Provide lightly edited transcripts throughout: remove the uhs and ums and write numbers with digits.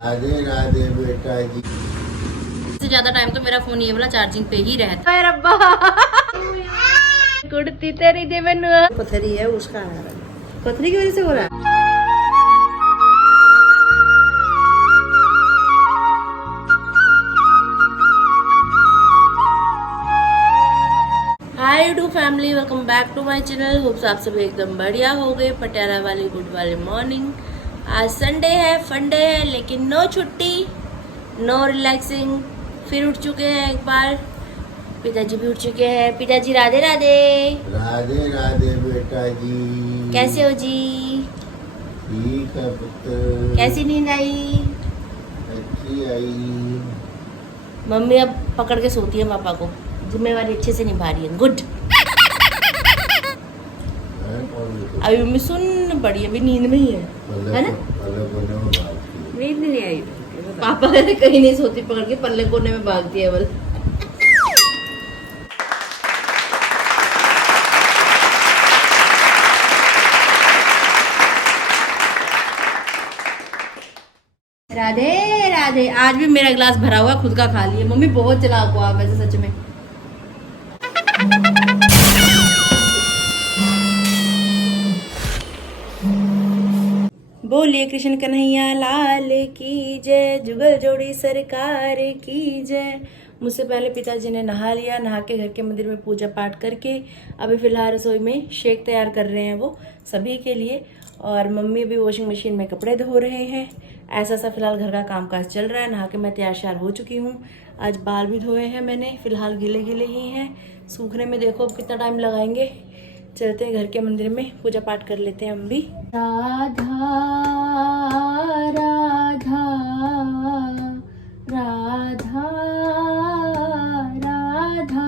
राधे राधे बेटा जी। सबसे ज्यादा टाइम तो मेरा फोन ये वाला चार्जिंग पे ही रहता है। रब्बा कुर्ती तेरी दे मैनू पथरी है उसका पथरी की वजह से हो रहा है। Hi YouTube family, welcome back to my channel. Hopes आप सब एकदम बढ़िया हो गए। पटियाला वाली गुड वाली मॉर्निंग। आज संडे है, फंडे है, लेकिन नो छुट्टी, नो रिलैक्सिंग। फिर उठ चुके हैं एक बार, पिताजी भी उठ चुके हैं। पिताजी राधे राधे। राधे राधे बेटा जी। कैसे हो जी? ठीक है पुत्र। कैसी नींद आई? अच्छी आई। मम्मी अब पकड़ के सोती है पापा को, जिम्मेवारी अच्छे से निभा रही है। गुड। अभी मम्मी सुन पड़ी, अभी नींद में ही है ना? नींद नहीं आई। पापा कहीं नहीं सोती, पकड़ के पल्ले कोने में भागती है बल। राधे राधे। आज भी मेरा गिलास भरा हुआ, खुद का खा लिया। मम्मी बहुत चालाक हो आप वैसे, सच में। बोलिए कृष्ण कन्हैया लाल की जय, जुगल जोड़ी सरकार की जय। मुझसे पहले पिताजी ने नहा लिया, नहा के घर के मंदिर में पूजा पाठ करके अभी फिलहाल रसोई में शेक तैयार कर रहे हैं वो सभी के लिए। और मम्मी भी वॉशिंग मशीन में कपड़े धो रहे हैं। ऐसा सा फिलहाल घर का कामकाज चल रहा है। नहा के मैं तैयार श्यार हो चुकी हूँ। आज बाल भी धोए हैं मैंने, फिलहाल गीले गीले ही हैं। सूखने में देखो अब कितना टाइम लगाएंगे। चलते हैं घर के मंदिर में, पूजा पाठ कर लेते हैं हम भी। राधा राधा राधा राधा।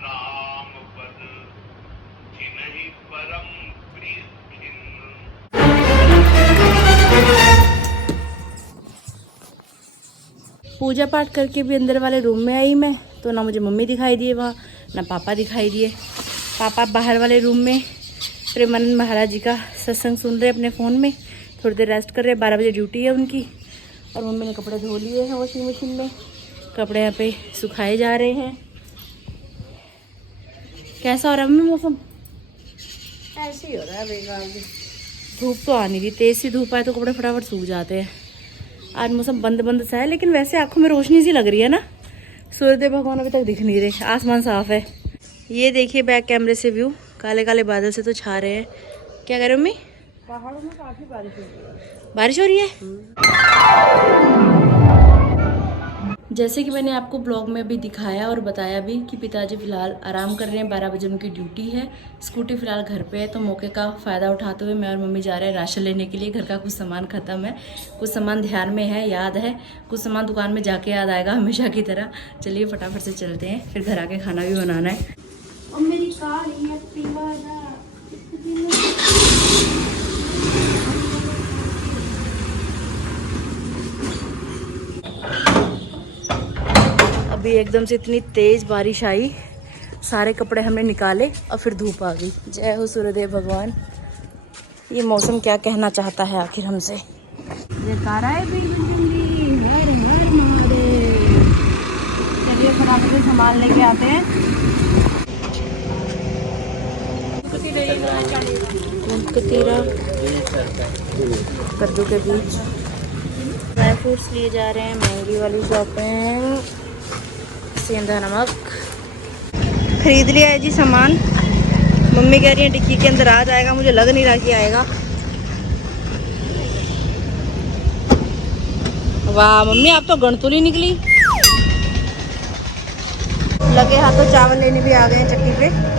राम पद जिन्हि परम प्रिय खिन्न। पूजा पाठ करके भी अंदर वाले रूम में आई मैं, तो ना मुझे मम्मी दिखाई दिए वहाँ, ना पापा दिखाई दिए। पापा बाहर वाले रूम में प्रेमानंद महाराज जी का सत्संग सुन रहे अपने फ़ोन में, थोड़ी देर रेस्ट कर रहे। 12 बजे ड्यूटी है उनकी। और मम्मी ने कपड़े धो लिए हैं वॉशिंग मशीन में, कपड़े यहाँ पे सुखाए जा रहे हैं। कैसा हो रहा है मम्मी मौसम? ऐसे ही हो रहा है बेकार। धूप तो आ नहीं रही, तेज़ सी धूप आए तो कपड़े फटाफट सूख जाते हैं। आज मौसम बंद बंद सा है, लेकिन वैसे आंखों में रोशनी सी लग रही है ना। सूर्यदेव भगवान अभी तक दिख नहीं रहे, आसमान साफ है। ये देखिए बैक कैमरे से व्यू, काले काले बादल से तो छा रहे हैं। क्या कह रहे हो मम्मी? पहाड़ों में काफी बारिश हो रही है। बारिश हो रही है। जैसे कि मैंने आपको ब्लॉग में अभी दिखाया और बताया भी कि पिताजी फिलहाल आराम कर रहे हैं। 12 बजे उनकी ड्यूटी है। स्कूटी फिलहाल घर पे है, तो मौके का फ़ायदा उठाते हुए मैं और मम्मी जा रहे हैं राशन लेने के लिए। घर का कुछ सामान ख़त्म है, कुछ सामान ध्यान में है, याद है, कुछ सामान दुकान में जाके याद आएगा हमेशा की तरह। चलिए फटाफट से चलते हैं, फिर घर आके खाना भी बनाना है। और मेरी काली एक्टिवा अभी एकदम से इतनी तेज बारिश आई, सारे कपड़े हमने निकाले और फिर धूप आ गई। जय हो सूर्यदेव भगवान। ये मौसम क्या कहना चाहता है आखिर हमसे। जयकारा है बिल्कुल, हर हर महादेव। चलिए फटाफट से सामान लेके आते हैं। कतीरा, कद्दू के बीज, ड्राई फ्रूट्स लिए जा रहे हैं। महंगी वाली शॉपिंग, सेंधा नमक खरीद लिया है जी सामान। मम्मी कह रही है डिक्की के अंदर आ जाएगा, मुझे लग नहीं रहा कि आएगा। वाह मम्मी, आप तो गणतुली निकली। लगे हाथों चावल लेने भी आ गए हैं चक्की पे।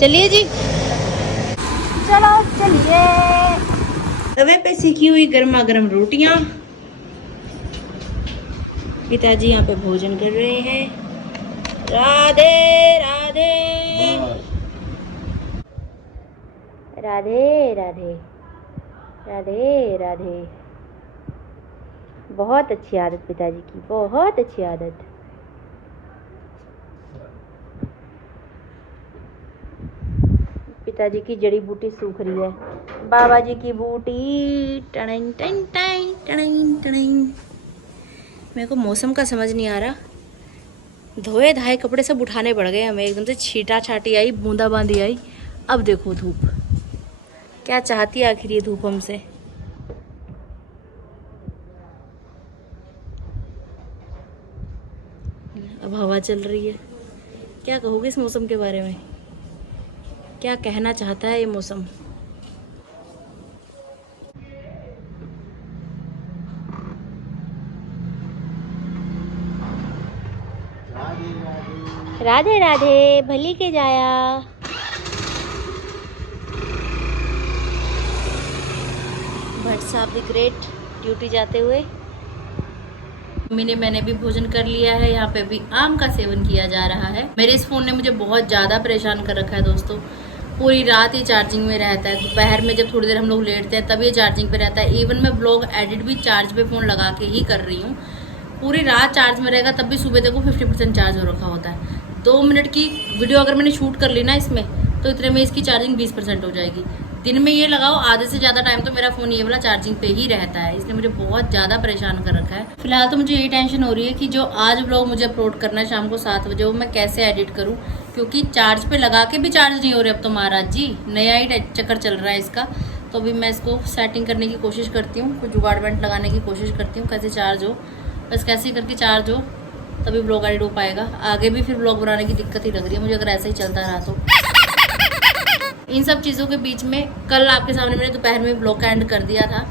चलिए जी, चलो चलिए। तवे पे सीखी हुई गर्मा गर्म रोटियां, पिताजी यहाँ पे भोजन कर रहे हैं। राधे राधे राधे राधे राधे राधे। बहुत अच्छी आदत पिताजी की, बहुत अच्छी आदत। पिताजी की जड़ी बूटी सूख रही है, बाबा जी की बूटी। टणिंग टंग टंग टणिंग टणिंग। मेरे को मौसम का समझ नहीं आ रहा, धोए धाए कपड़े सब उठाने पड़ गए हमें, एकदम से छीटा छाटी आई, बूंदाबांदी आई। अब देखो धूप, क्या चाहती है आखिर ये धूप हमसे। अब हवा चल रही है। क्या कहोगे इस मौसम के बारे में, क्या कहना चाहता है ये मौसम। राधे राधे, भली के जाया। भट्ट साहब द ग्रेट ड्यूटी जाते हुए। मैंने भी भोजन कर लिया है। यहाँ पे भी आम का सेवन किया जा रहा है। मेरे इस फोन ने मुझे बहुत ज्यादा परेशान कर रखा है दोस्तों। पूरी रात ये चार्जिंग में रहता है, दोपहर में जब थोड़ी देर हम लोग लेटते हैं तब ये चार्जिंग पे रहता है। इवन मैं ब्लॉग एडिट भी चार्ज पे फोन लगा के ही कर रही हूँ। पूरी रात चार्ज में रहेगा, तब भी सुबह देखो 50% चार्ज हो रखा होता है। 2 मिनट की वीडियो अगर मैंने शूट कर ली ना इसमें, तो इतने में इसकी चार्जिंग 20% हो जाएगी। दिन में ये लगाओ, आधे से ज़्यादा टाइम तो मेरा फ़ोन ये वाला चार्जिंग पे ही रहता है। इसने मुझे बहुत ज़्यादा परेशान कर रखा है। फिलहाल तो मुझे यही टेंशन हो रही है कि जो आज ब्लॉग मुझे अपलोड करना है शाम को 7 बजे, वो मैं कैसे एडिट करूँ, क्योंकि चार्ज पे लगा के भी चार्ज नहीं हो रहे अब तो महाराज जी। नया ही चक्कर चल रहा है इसका। तो अभी मैं इसको सेटिंग करने की कोशिश करती हूँ, कुछ जुगाड़मेंट लगाने की कोशिश करती हूँ, कैसे चार्ज हो, बस कैसे करके चार्ज हो तभी ब्लॉग एडिट हो पाएगा। आगे भी फिर ब्लॉग बनाने की दिक्कत ही लग रही है मुझे, अगर ऐसा ही चलता रहा तो। इन सब चीज़ों के बीच में कल आपके सामने मैंने दोपहर में ब्लॉग का एंड कर दिया था।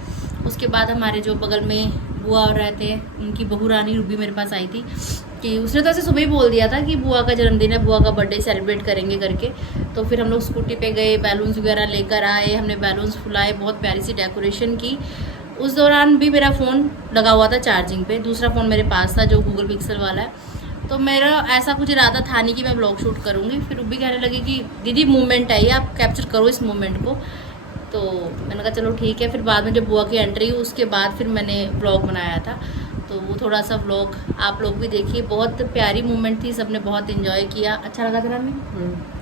उसके बाद हमारे जो बगल में बुआ और रहते हैं, उनकी बहू रानी रूबी मेरे पास आई थी कि उसने तो ऐसे सुबह ही बोल दिया था कि बुआ का जन्मदिन है, बुआ का बर्थडे सेलिब्रेट करेंगे करके। तो फिर हम लोग स्कूटी पे गए, बैलून्स वगैरह लेकर आए, हमने बैलून्स फुलाए, बहुत प्यारी सी डेकोरेशन की। उस दौरान भी मेरा फ़ोन लगा हुआ था चार्जिंग पे, दूसरा फ़ोन मेरे पास था जो गूगल पिक्सल वाला है। तो मेरा ऐसा कुछ इरादा था नहीं कि मैं ब्लॉग शूट करूँगी। फिर रूबी कहने लगी कि दीदी मूवमेंट है ये, आप कैप्चर करो इस मूवमेंट को। तो मैंने कहा चलो ठीक है। फिर बाद में जब बुआ की एंट्री हुई उसके बाद फिर मैंने ब्लॉग बनाया था, तो वो थोड़ा सा ब्लॉग आप लोग भी देखिए। बहुत प्यारी मूवमेंट थी, सबने बहुत इन्जॉय किया। अच्छा लगा था हमें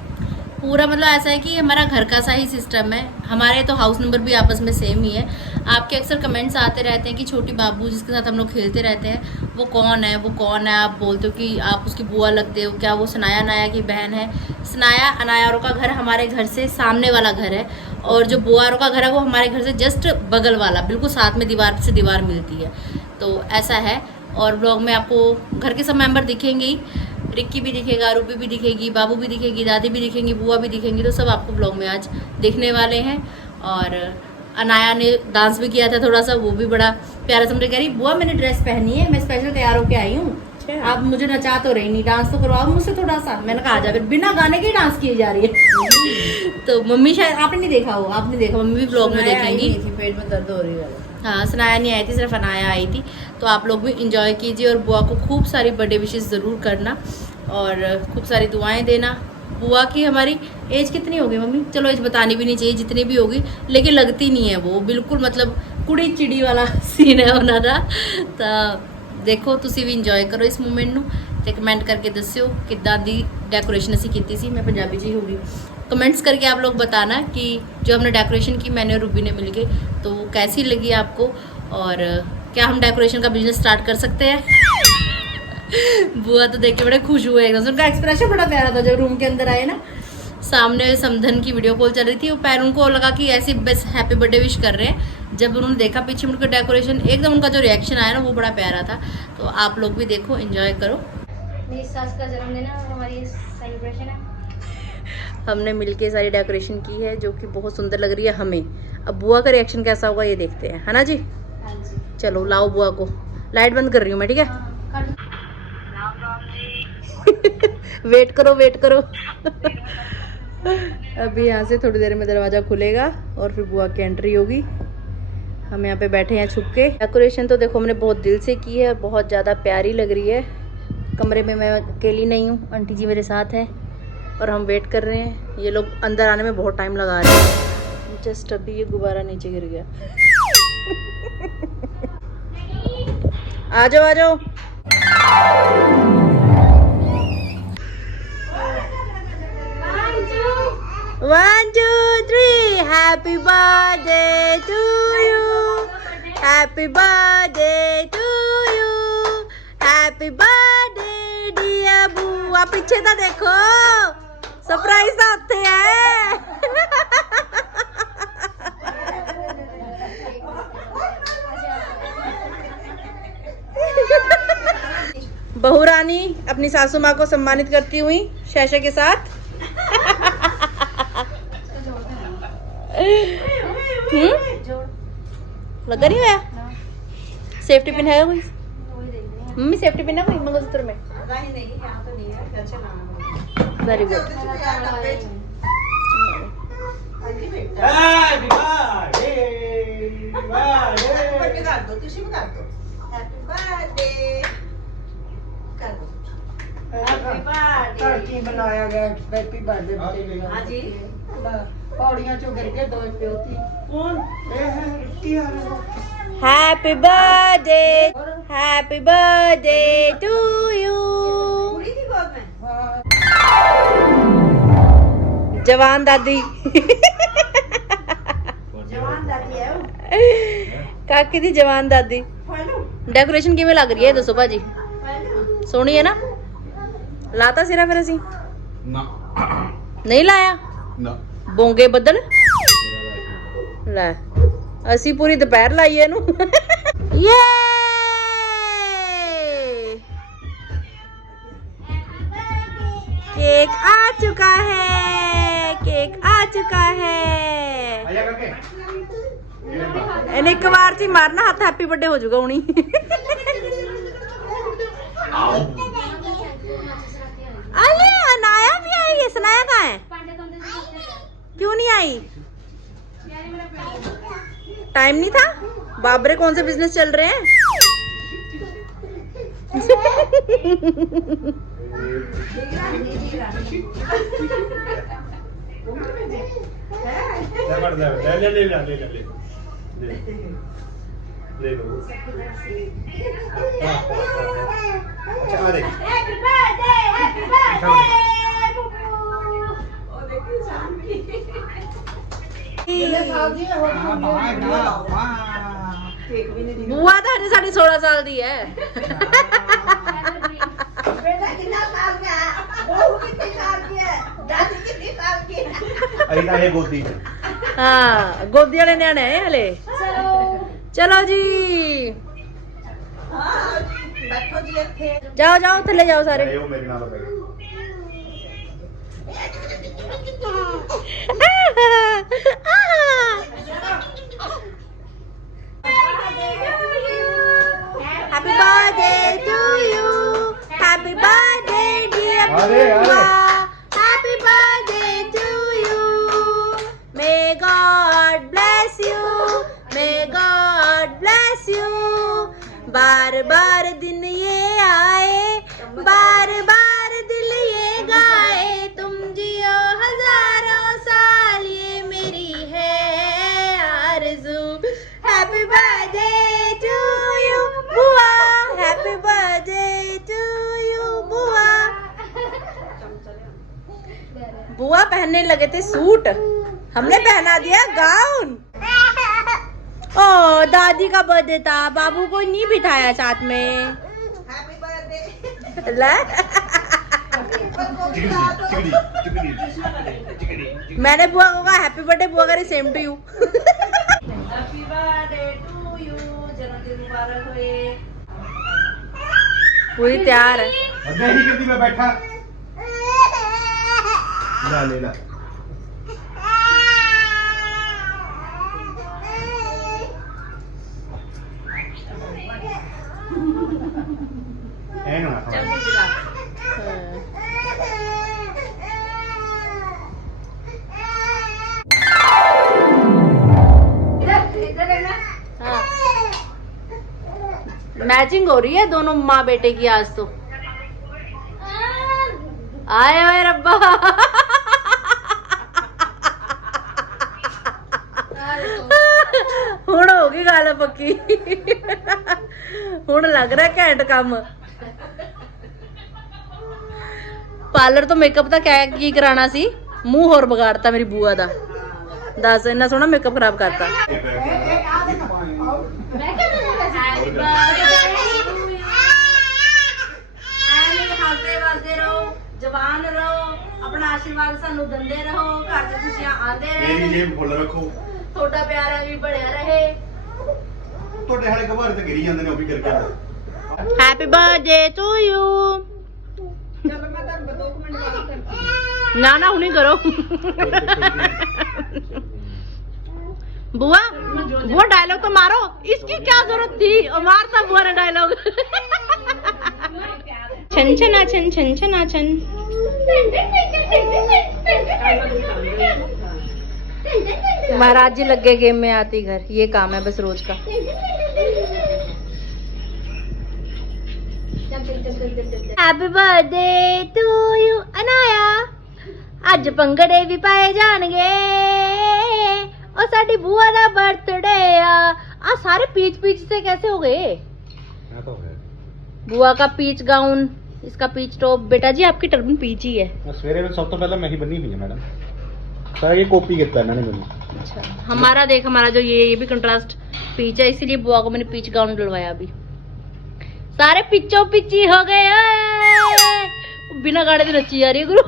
पूरा, मतलब ऐसा है कि हमारा घर का सा ही सिस्टम है। हमारे तो हाउस नंबर भी आपस में सेम ही है। आपके अक्सर कमेंट्स आते रहते हैं कि छोटी बाबू जिसके साथ हम लोग खेलते रहते हैं वो कौन है, वो कौन है। आप बोलते हो कि आप उसकी बुआ लगते हो, क्या वो सनाया अनाया की बहन है। सनाया अनायारों का घर हमारे घर से सामने वाला घर है, और जो बुआरों का घर है वो हमारे घर से जस्ट बगल वाला, बिल्कुल साथ में दीवार से दीवार मिलती है। तो ऐसा है। और ब्लॉग में आपको घर के सब मेंबर दिखेंगे ही, रिक्की भी दिखेगा, रूबी भी दिखेगी, बाबू भी दिखेगी, दादी भी दिखेंगी, बुआ भी दिखेंगी। तो सब आपको ब्लॉग में आज देखने वाले हैं। और अनाया ने डांस भी किया था थोड़ा सा, वो भी बड़ा प्यारा सा। मुझे कह रही बुआ मैंने ड्रेस पहनी है, मैं स्पेशल तैयार होके आई हूँ, आप मुझे नचा तो रही नहीं, डांस तो करवाओ मुझसे थोड़ा सा। मैंने कहा आजा, फिर बिना गाने के डांस किए जा रही है। तो मम्मी शायद आपने नहीं देखा हो, आपने देखा, मम्मी भी ब्लॉग में देखेंगी। पेट में दर्द हो रही है। हाँ, सनाया नहीं आई थी, सिर्फ अनाया आई थी। तो आप लोग भी इंजॉय कीजिए और बुआ को खूब सारी बर्थडे विशेष ज़रूर करना और खूब सारी दुआएं देना। बुआ की हमारी एज कितनी होगी मम्मी? चलो एज बतानी भी नहीं चाहिए, जितनी भी होगी, लेकिन लगती नहीं है वो, बिल्कुल मतलब कुड़ी चिड़ी वाला सीन है होना था। तो देखो तुसी भी इंजॉय करो इस मोमेंट ਨੂੰ ਤੇ कमेंट करके दस्यो किद्दां दी डेकोरेशन असी कीती सी। मैं पंजाबी जी होगी, कमेंट्स करके आप लोग बताना कि जो हमने डेकोरेशन की मैंने और रूबी ने मिलके, तो वो कैसी लगी आपको, और क्या हम डेकोरेशन का बिजनेस स्टार्ट कर सकते हैं। बुआ तो देख के बड़े खुश हुए एकदम, उनका एक्सप्रेशन बड़ा प्यारा था जब रूम के अंदर आए ना। सामने समधन की वीडियो कॉल चल रही थी, वो पैर उनको लगा कि ऐसे बस हैप्पी बर्थडे विश कर रहे हैं। जब उन्होंने देखा पीछे मुड़कर डेकोरेशन, एकदम उनका जो रिएक्शन आया ना वो बड़ा प्यारा था। तो आप लोग भी देखो, एंजॉय करो। मेरी सास का जन्मदिन है और हमारी सेलिब्रेशन है। हमने मिलके सारी डेकोरेशन की है जो कि बहुत सुंदर लग रही है हमें। अब बुआ का रिएक्शन कैसा होगा ये देखते हैं, है ना जी? हाँ जी। चलो लाओ बुआ को, लाइट बंद कर रही हूँ मैं, ठीक है? वेट करो वेट करो। अभी यहाँ से थोड़ी देर में दरवाज़ा खुलेगा और फिर बुआ की एंट्री होगी। हम यहाँ पे बैठे हैं छुप के। डेकोरेशन तो देखो हमने बहुत दिल से की है, बहुत ज़्यादा प्यारी लग रही है। कमरे में मैं अकेली नहीं हूँ, आंटी जी मेरे साथ हैं और हम वेट कर रहे हैं। ये लोग अंदर आने में बहुत टाइम लगा रहे हैं। जस्ट अभी ये गुब्बारा नीचे गिर गया। आ जाओ आ जाओ। One, two, three. Happy birthday to you. Happy birthday to you. Happy birthday dear बुआ। पीछे तो देखो, सरप्राइज तो उत्थे है। बहू रानी अपनी सासू माँ को सम्मानित करती हुई शैशे के साथ। लगा नहीं हुआ? सेफ्टी पिन है कोई? मम्मी सेफ्टी पिन है कोई मंगलसूत्र में? Very good. बनाया गया हैप्पी बर्थडे हाँ जी पौड़ियां चो गिर के दो पियो थी कौन happy birthday, happy birthday to you. जवान दादी जवान दादी है काकी दी जवान दादी। डेकोरेशन किवें लग रही है दसो भाजी? सोहनी है ना? लाता सिरा फिर असी ना नहीं लाया ना बोंगे बदल ਲੈ ਅਸੀਂ पूरी दोपहर लाई है ये केक आ चुका है, केक आ चुका है। ਇਹਨੇ ਇੱਕ ਵਾਰ ਚ ਹੀ ਮਾਰਨਾ ਹੱਥ, हैप्पी बर्थडे हो जाऊगा हुणी। अरे अनाया भी आई है, सनाया कहाँ है? क्यों नहीं आई? टाइम नहीं था? बाबरे कौन से बिजनेस चल रहे हैं? ले लो। अच्छा आ देख। Happy birthday, happy birthday. बुआ तो हजे साड़ी 16 साल दी है। बेटा कितना साल का है बहू कितने साल की है दादी कितने साल की है अरे ना ये गोदी हाँ गोदी वाले न्याणे है हले। चलो जी बैठो जी इत्थे जाओ जाओ थले जाओ सारे। वो मेरे नाल पे happy birthday to you, happy birthday dear बुआ, happy birthday to you. May God bless you, may God bless you. बार बार दिन ये आए, बार बार दिल ये गाए, तुम जियो हजारों साल, ये मेरी है आरज़ू। हैप्पी बर्थडे टू यू बुआ, हैप्पी बर्थडे टू यू बुआ। बुआ पहनने लगे थे सूट, हमने पहना दिया गाउन। ओ दादी का बर्थडे था, बाबू को नहीं बिठाया साथ में। हैप्पी बर्थडे ले मैंने बुआ को कहा हैप्पी बर्थडे, बुआ कह रही same to you. Happy birthday to you, जन्मदिन मुबारक होए। पूरी तैयार है। अबे ही कितनी में बैठा ला ले ला एनो मैचिंग हो रही है दोनों माँ बेटे की आज तो। आए ओए रब्बा ਹੁਣ ਹੋ ਗਈ ਗੱਲ ਪੱਕੀ ਹੁਣ ਲੱਗ ਰਿਹਾ ਘੈਂਟ ਕੰਮ ਪਾਰਲਰ ਤੋਂ ਮੇਕਅਪ ਤਾਂ ਕੀ ਕਰਾਣਾ ਸੀ ਮੂੰਹ ਹੋਰ ਵਿਗਾੜਤਾ ਮੇਰੀ ਬੂਆ ਦਾ ਦੱਸ ਇੰਨਾ ਸੋਹਣਾ ਮੇਕਅਪ ਖਰਾਬ ਕਰਤਾ ਵਸਦੇ ਰਹੋ ਜਵਾਨ ਰਹੋ ਆਪਣਾ ਆਸ਼ੀਰਵਾਦ ਸਾਨੂੰ ਦਿੰਦੇ ਰਹੋ ਘਰ 'ਚ ਖੁਸ਼ੀਆਂ ਆਉਂਦੇ ਮੇਰੀ ਰਹੇ ਜੇਬ ਫੁੱਲ ਰੱਖੋ ਤੁਹਾਡਾ ਪਿਆਰ ਵੀ ਬਣਿਆ ਰਹੇ ਤੁਹਾਡੇ ਹਾਲੇ ਘਬਾਰੇ ਤੇ ਗਿਰੀ ਜਾਂਦੇ ਨੇ ਉਹ ਵੀ ਕਰਕੇ ਹੈਪੀ ਬਰਥਡੇ ਟੂ ਯੂ ਚਲ ਮੈਂ ਤੁਹਾਨੂੰ 2 ਮਿੰਟ ਬਾਅਦ ਕਰਦੀ ना ना उन्हीं करो बुआ वो डायलॉग तो मारो इसकी क्या जरूरत थी और मारता बुआ ने डायलॉग छन छना छन छन छना छन महाराज जी लग गए गेम में आती घर ये काम है बस रोज का happy birthday to you Anaya ਅੱਜ ਭੰਗੜੇ ਵੀ ਪਾਏ ਜਾਣਗੇ और साडी बुआ ਦਾ बर्थडे आ सारे पीच पीच से कैसे हो गए बुआ का पीच गाउन इसका पीच टॉप बेटा जी आपकी टर्बन पीच ही है सवेरे में सब तो पहले मैं ही बनी हुई है मैडम सर ये कॉपी कितना इन्होंने बनी अच्छा हमारा देख हमारा जो ये भी कंट्रास्ट पीच है इसीलिए बुआ को मैंने पीच गाउन डलवाया अभी सारे पिचो पिची हो गए बिना गाड़े तो नची जा रही है गुरु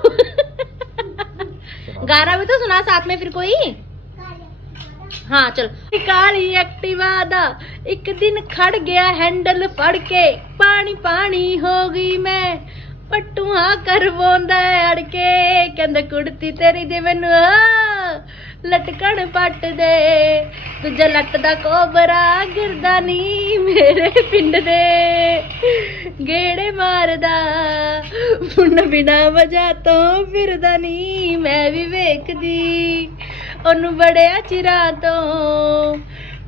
गाना भी तो सुना साथ में फिर कोई हाँ चल काली एक्टिवा दा एक दिन खड़ गया हैंडल फड़ के पानी पानी हो गई मैं पट्टूआ कर बोंदा अड़के कहंदा कुड़ती तेरी दे मैनू लटकन पट दे दूजा लट दा कोबरा गिरदा नी मेरे पिंड दे गेड़े मारदा मुंड बिना वजह तो फिरदा नी मैं भी वेखदी ओनू बड़िया चिरा तो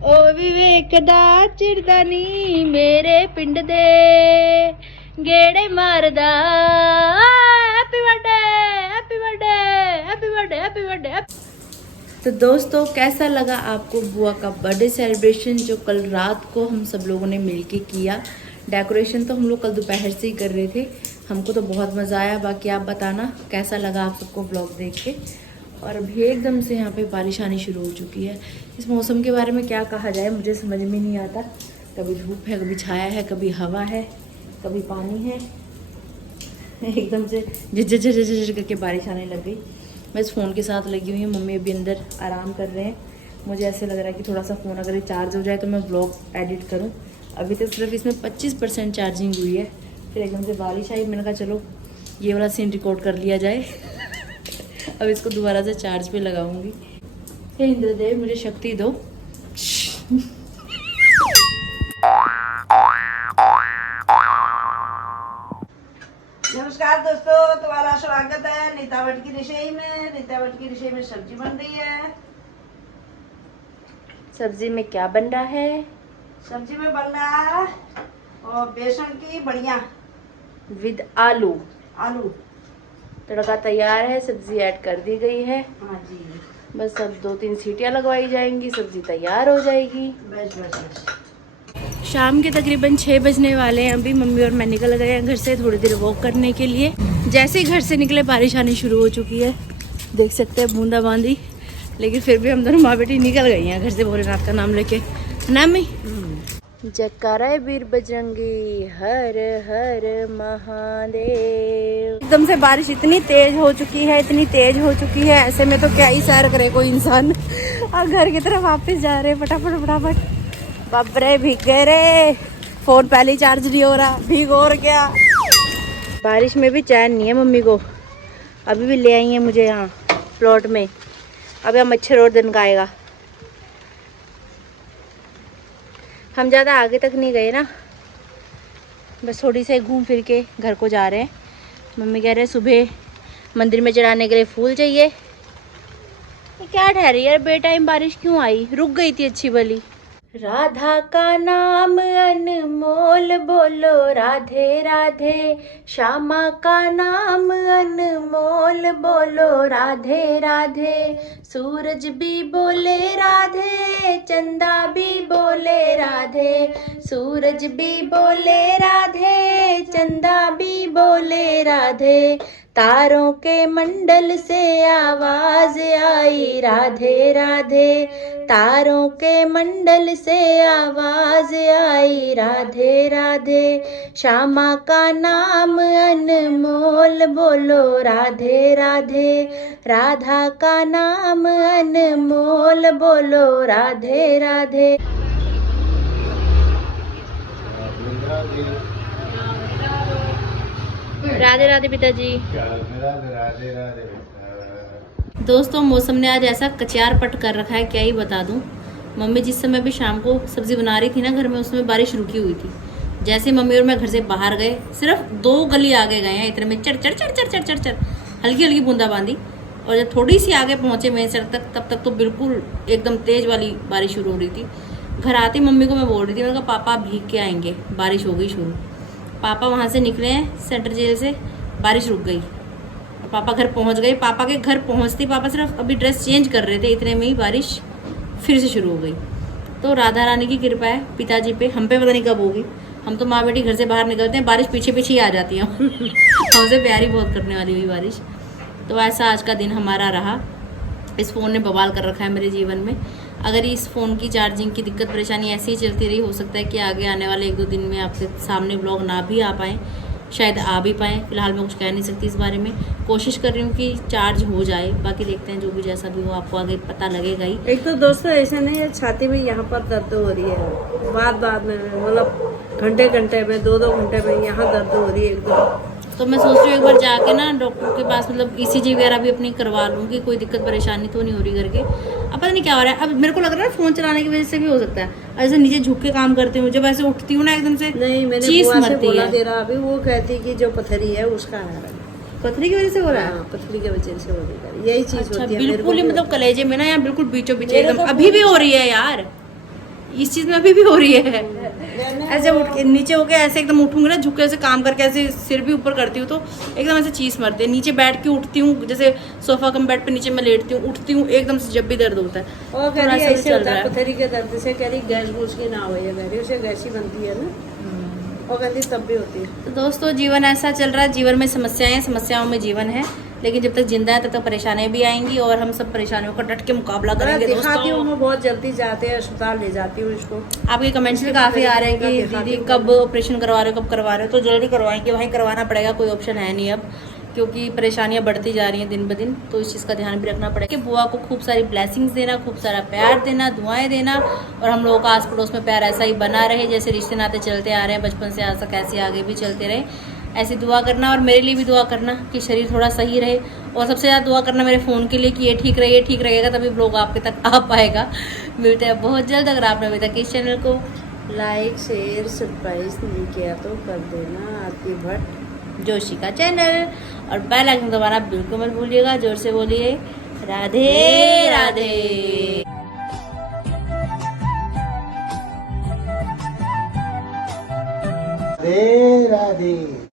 ओ भी वेखदा चिरदा नी मेरे पिंड दे गेड़े मारदा happy birthday happy birthday happy birthday happy birthday. तो दोस्तों कैसा लगा आपको बुआ का बर्थडे सेलिब्रेशन जो कल रात को हम सब लोगों ने मिलके किया। डेकोरेशन तो हम लोग कल दोपहर से ही कर रहे थे, हमको तो बहुत मज़ा आया। बाकी आप बताना कैसा लगा आप सबको ब्लॉग देख के। और अभी एकदम से यहाँ पे बारिश आनी शुरू हो चुकी है। इस मौसम के बारे में क्या कहा जाए मुझे समझ में नहीं आता। कभी धूप है, कभी छाया है, कभी हवा है, कभी पानी है। एकदम से झिझर झिझर झिझर करके बारिश आने लग गई। मैं इस फ़ोन के साथ लगी हुई हूँ, मम्मी अभी अंदर आराम कर रहे हैं। मुझे ऐसे लग रहा है कि थोड़ा सा फ़ोन अगर चार्ज हो जाए तो मैं ब्लॉग एडिट करूँ। अभी तक सिर्फ इसमें 25% चार्जिंग हुई है। फिर एकदम से बारिश आई, मैंने कहा चलो ये वाला सीन रिकॉर्ड कर लिया जाए। अब इसको दोबारा से चार्ज पे लगाऊंगी। हे इंद्रदेव मुझे शक्ति दो। नमस्कार दोस्तों, तुम्हारा स्वागत है नीतावट की रसोई में। नीतावट की रसोई में सब्जी बन रही है। सब्जी में क्या बन रहा है? सब्जी में बन रहा है और बेसन की बढ़िया विद आलू। आलू तड़का तैयार है, सब्जी ऐड कर दी गई है। हाँ जी, बस अब 2-3 सीटियाँ लगवाई जाएंगी, सब्जी तैयार हो जाएगी। बस बस बस। शाम के तकरीबन 6 बजने वाले हैं। अभी मम्मी और मैं निकल गए हैं घर से थोड़ी देर वॉक करने के लिए। जैसे ही घर से निकले बारिश आनी शुरू हो चुकी है, देख सकते हैं बूंदाबांदी। लेकिन फिर भी हम दोनों माँ बेटी निकल गई हैं घर से भोलेनाथ का नाम लेके। ना मम्मी? जयकारा वीर बजरंगी हर हर महादेव। एकदम से बारिश इतनी तेज हो चुकी है, इतनी तेज हो चुकी है, ऐसे में तो क्या ही सैर करे कोई इंसान। और घर की तरफ वापस जा रहे हैं फटाफट फटाफट। बाप रे भीग गए रे, फोन पहले ही चार्ज नहीं हो रहा, भीग और क्या। बारिश में भी चैन नहीं है मम्मी को। अभी भी ले आई है मुझे यहाँ प्लॉट में। अब यहाँ मच्छर और दिन का आएगा। हम ज़्यादा आगे तक नहीं गए ना, बस थोड़ी से घूम फिर के घर को जा रहे हैं। मम्मी कह रहे हैं सुबह मंदिर में चढ़ाने के लिए फूल चाहिए। ये क्या ठहरी यार, बेटाइम बारिश क्यों आई? रुक गई थी अच्छी भली राधा का नाम अनमोल बोलो राधे राधे, श्यामा का नाम अनमोल बोलो राधे राधे। सूरज भी बोले राधे, चंदा भी बोले राधे, सूरज भी बोले राधे, चंदा भी बोले राधे। तारों के मंडल से आवाज आई राधे राधे, तारों के मंडल से आवाज आई राधे राधे। श्यामा का नाम अनमोल बोलो राधे राधे, राधा का नाम अनमोल बोलो राधे राधे। राधे राधे पिताजी। राधे राधे। दोस्तों मौसम ने आज ऐसा कचार पट कर रखा है, क्या ही बता दूं। मम्मी जिस समय भी शाम को सब्जी बना रही थी ना घर में, उस समय बारिश रुकी हुई थी। जैसे मम्मी और मैं घर से बाहर गए, सिर्फ 2 गली आगे गए हैं, इतने में चढ़ चढ़ चढ़ चढ़ चढ़ चढ़ चढ़ हल्की हल्की बूंदाबांदी। और जब थोड़ी सी आगे पहुंचे मेन सड़क तक, तब तक तो बिल्कुल एकदम तेज वाली बारिश शुरू हो रही थी। घर आती मम्मी को मैं बोल रही थी, मैंने कहा पापा भीग के आएंगे, बारिश हो गई शुरू। पापा वहाँ से निकले हैं सेंट्रल जेल से, बारिश रुक गई। पापा घर पहुँच गए। पापा के घर पहुँचते पापा सिर्फ अभी ड्रेस चेंज कर रहे थे, इतने में ही बारिश फिर से शुरू हो गई। तो राधा रानी की कृपा है पिताजी पे, हम पे पता नहीं कब होगी। हम तो माँ बेटी घर से बाहर निकलते हैं, बारिश पीछे पीछे ही आ जाती है हमसे प्यारी बहुत करने वाली हुई बारिश। तो ऐसा आज का दिन हमारा रहा। इस फ़ोन ने बवाल कर रखा है मेरे जीवन में। अगर इस फ़ोन की चार्जिंग की दिक्कत परेशानी ऐसे ही चलती रही, हो सकता है कि आगे आने वाले 1-2 दिन में आपके सामने व्लॉग ना भी आ पाएँ, शायद आ भी पाएँ। फिलहाल मैं कुछ कह नहीं सकती इस बारे में। कोशिश कर रही हूँ कि चार्ज हो जाए, बाकी देखते हैं जो भी जैसा भी हो, आपको आगे पता लगेगा ही। एक तो दोस्तों ऐसा नहीं है, छाती में यहाँ पर दर्द हो रही है, बाद में मतलब घंटे में 2-2 घंटे में यहाँ दर्द हो रही है एकदम। तो मैं सोच रही हूँ एक बार जाके ना डॉक्टर के पास, मतलब ECG वगैरह भी अपनी करवा लूँगी, कोई दिक्कत परेशानी तो नहीं हो रही करके। अब पता नहीं क्या हो रहा है। अब मेरे को लग रहा है फ़ोन चलाने की वजह से भी हो सकता है। ऐसे नीचे झुक के काम करती हूँ, जब ऐसे उठती हूँ ना एकदम से नहीं, मैंने चीस बुआ से मरती बोला है। दे रहा अभी, वो कहती कि जो पथरी है उसका है, पथरी की वजह से हो रहा है। हाँ, पथरी की वजह से हो रही है, यही चीज अच्छा, होती है। मेरे को बिल्कुल ही भी मतलब कलेजे में ना, यहाँ बिल्कुल बीचों बीच मेरे एकदम को अभी भी हो रही है यार, इस चीज में अभी भी हो रही है। ऐसे उठ के नीचे होके ऐसे एकदम उठूंगी ना, झुक के ऐसे काम करके ऐसे सिर भी ऊपर करती हूँ तो एकदम ऐसे चीस मरती है। नीचे बैठ के उठती हूँ, जैसे सोफा कम बेड पे नीचे मैं लेटती हूँ, उठती हूँ एकदम से जब भी दर्द होता है। और कह थोड़ा रही सा ऐसे चल होता रहा है है। पथरी के दर्द से, कह रही गैस घूस की ना हो, ये कह रही उसे गैस ही बनती है ना, और कहती तब भी होती है। तो दोस्तों जीवन ऐसा चल रहा है, जीवन में समस्याएं, समस्याओं में जीवन है। लेकिन जब तक जिंदा है तब तक परेशानियां भी आएंगी और हम सब परेशानियों का डट के मुकाबला करेंगे दिखाती हूँ दोस्तों। मैं, बहुत जल्दी जाते हैं अस्पताल ले जाती हूँ इसको। आपके कमेंट्स भी काफी आ रहे हैं कि दिखाती दीदी हूँ। कब ऑपरेशन करवा रहे हो, कब करवा रहे हो। तो जल्दी करवाएंगे भाई, करवाना पड़ेगा, कोई ऑप्शन है नहीं अब, क्योंकि परेशानियां बढ़ती जा रही हैं दिन ब दिन। तो इस चीज़ का ध्यान भी रखना पड़ेगा कि बुआ को खूब सारी ब्लेसिंग्स देना, खूब सारा प्यार देना, दुआएं देना, और हम लोगों का आस पड़ोस में प्यार ऐसा ही बना रहे जैसे रिश्ते नाते चलते आ रहे हैं बचपन से आज तक, ऐसे आगे भी चलते रहे। ऐसी दुआ करना, और मेरे लिए भी दुआ करना कि शरीर थोड़ा सही रहे, और सबसे ज़्यादा दुआ करना मेरे फ़ोन के लिए कि ये ठीक रहे, ये ठीक रहेगा तभी ब्लॉग आपके तक आ पाएगा। मिलते हैं बहुत जल्द। अगर आपने अभी तक इस चैनल को लाइक शेयर सब्सक्राइब नहीं किया तो कर देना, आरती भट्ट जोशी का चैनल, और बेल आइकन दबाना बिल्कुल मत भूलिएगा। जोर से बोलिए राधे राधे। राधे राधे।